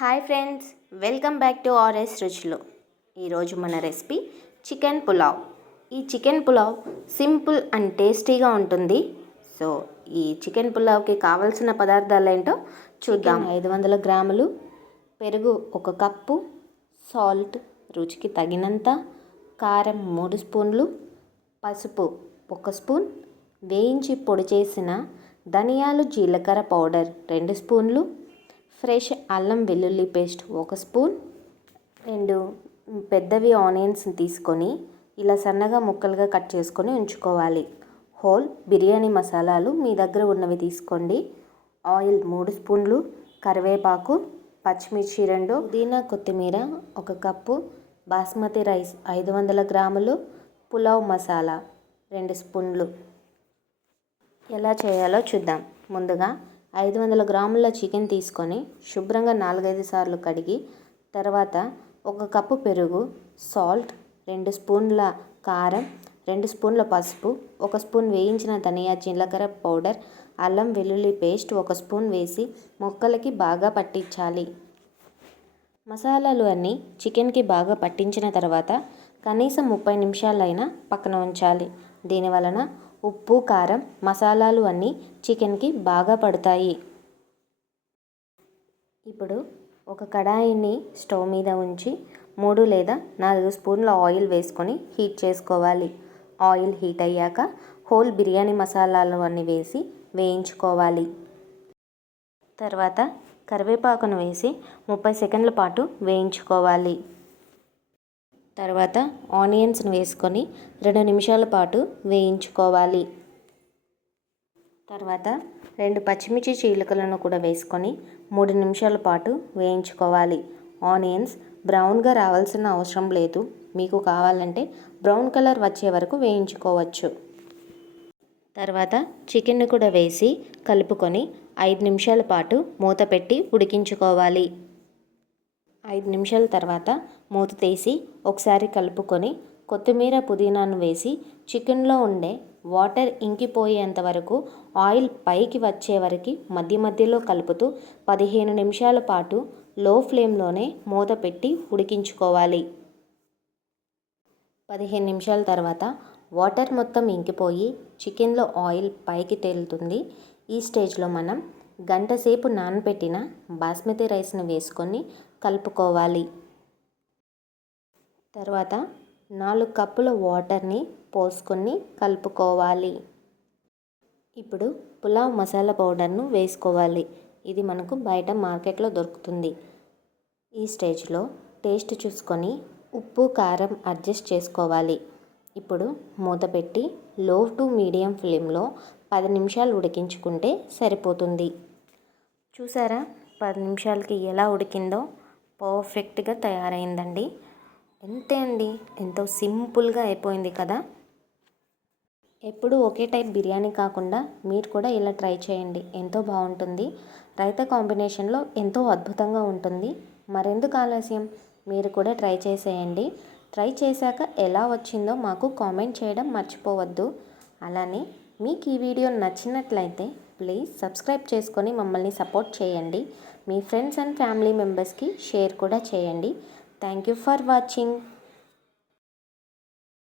Hi friends welcome back to RS Ruchulu. ఈరోజు మన recipe chicken pulao. ఈ చికెన్ పులావ్ సింపుల్ అండ్ టేస్టీగా ఉంటుంది. సో ఈ చికెన్ పులావ్కి కావలసిన పదార్థాలు ఏంటో చూద్దాం. ఐదు వందల గ్రాములు పెరుగు ఒక కప్పు సాల్ట్ రుచికి తగినంత కారం మూడు స్పూన్లు పసుపు ఒక స్పూన్ వేయించి పొడి చేసిన ధనియాలు జీలకర్ర పౌడర్ రెండు స్పూన్లు ఫ్రెష్ అల్లం వెల్లుల్లి పేస్ట్ ఒక స్పూన్ రెండు పెద్దవి ఆనియన్స్ తీసుకొని ఇలా సన్నగా ముక్కలుగా కట్ చేసుకొని ఉంచుకోవాలి. హోల్ బిర్యానీ మసాలాలు మీ దగ్గర ఉన్నవి తీసుకోండి. ఆయిల్ మూడు స్పూన్లు కరివేపాకు పచ్చిమిర్చి రెండు పుదీనా కొత్తిమీర ఒక కప్పు బాస్మతి రైస్ ఐదు వందల గ్రాములు పులావ్ మసాలా రెండు స్పూన్లు. ఎలా చేయాలో చూద్దాం. ముందుగా ఐదు వందల గ్రాముల చికెన్ తీసుకొని శుభ్రంగా నాలుగైదు సార్లు కడిగి తర్వాత ఒక కప్పు పెరుగు సాల్ట్ రెండు స్పూన్ల కారం రెండు స్పూన్ల పసుపు ఒక స్పూన్ వేయించిన ధనియా జీలకర్ర పౌడర్ అల్లం వెల్లుల్లి పేస్ట్ ఒక స్పూన్ వేసి మొక్కలకి బాగా పట్టించాలి. మసాలాలు అన్నీ చికెన్కి బాగా పట్టించిన తర్వాత కనీసం ముప్పై నిమిషాలైనా పక్కన ఉంచాలి. దీని వలన ఉప్పు కారం మసాలాలు అన్నీ చికెన్కి బాగా పడతాయి. ఇప్పుడు ఒక కడాయిని స్టవ్ మీద ఉంచి మూడు లేదా నాలుగు స్పూన్ల ఆయిల్ వేసుకొని హీట్ చేసుకోవాలి. ఆయిల్ హీట్ అయ్యాక హోల్ బిర్యానీ మసాలాలు అన్నీ వేసి వేయించుకోవాలి. తర్వాత కరివేపాకును వేసి ముప్పై సెకండ్ల పాటు వేయించుకోవాలి. తర్వాత ఆనియన్స్ను వేసుకొని రెండు నిమిషాల పాటు వేయించుకోవాలి. తర్వాత రెండు పచ్చిమిర్చి చీలికలను కూడా వేసుకొని మూడు నిమిషాల పాటు వేయించుకోవాలి. ఆనియన్స్ బ్రౌన్గా రావాల్సిన అవసరం లేదు. మీకు కావాలంటే బ్రౌన్ కలర్ వచ్చే వరకు వేయించుకోవచ్చు. తర్వాత చికెన్ కూడా వేసి కలుపుకొని ఐదు నిమిషాల పాటు మూత పెట్టి ఉడికించుకోవాలి. ఐదు నిమిషాల తర్వాత మూత తీసి ఒకసారి కలుపుకొని కొత్తిమీర పుదీనాను వేసి చికెన్లో ఉండే వాటర్ ఇంకిపోయేంత వరకు ఆయిల్ పైకి వచ్చే వరకు మధ్య మధ్యలో కలుపుతూ పదిహేను నిమిషాల పాటు లో ఫ్లేమ్లోనే మూత పెట్టి ఉడికించుకోవాలి. పదిహేను నిమిషాల తర్వాత వాటర్ మొత్తం ఇంకిపోయి చికెన్లో ఆయిల్ పైకి తేలుతుంది. ఈ స్టేజ్లో మనం గంట సేపు నానబెట్టిన బాస్మతి రైస్ని వేసుకొని కలుపుకోవాలి. తర్వాత నాలుగు కప్పుల వాటర్ని పోసుకొని కలుపుకోవాలి. ఇప్పుడు పులావ్ మసాలా పౌడర్ను వేసుకోవాలి. ఇది మనకు బయట మార్కెట్లో దొరుకుతుంది. ఈ స్టేజ్లో టేస్ట్ చూసుకొని ఉప్పు కారం అడ్జస్ట్ చేసుకోవాలి. ఇప్పుడు మూత పెట్టి లో టు మీడియం ఫ్లేమ్లో పది నిమిషాలు ఉడికించుకుంటే సరిపోతుంది. చూసారా? పది నిమిషాలకి ఎలా ఉడికిందో? పర్ఫెక్ట్గా తయారైందండి. అంతే అండి? ఎంతో సింపుల్గా అయిపోయింది కదా? ఎప్పుడు ఒకే టైప్ బిర్యానీ కాకుండా మీరు కూడా ఇలా ట్రై చేయండి. ఎంతో బాగుంటుంది. రైత కాంబినేషన్లో ఎంతో అద్భుతంగా ఉంటుంది. మరెందుకు ఆలస్యం? మీరు కూడా ట్రై చేసేయండి. ట్రై చేశాక ఎలా వచ్చిందో మాకు కామెంట్ చేయడం మర్చిపోవద్దు. అలానే మీకు ఈ వీడియో నచ్చినట్లయితే ప్లీజ్ సబ్స్క్రైబ్ చేసుకొని మమ్మల్ని సపోర్ట్ చేయండి. మీ ఫ్రెండ్స్ అండ్ ఫ్యామిలీ మెంబర్స్కి షేర్ కూడా చేయండి. Thank you for watching.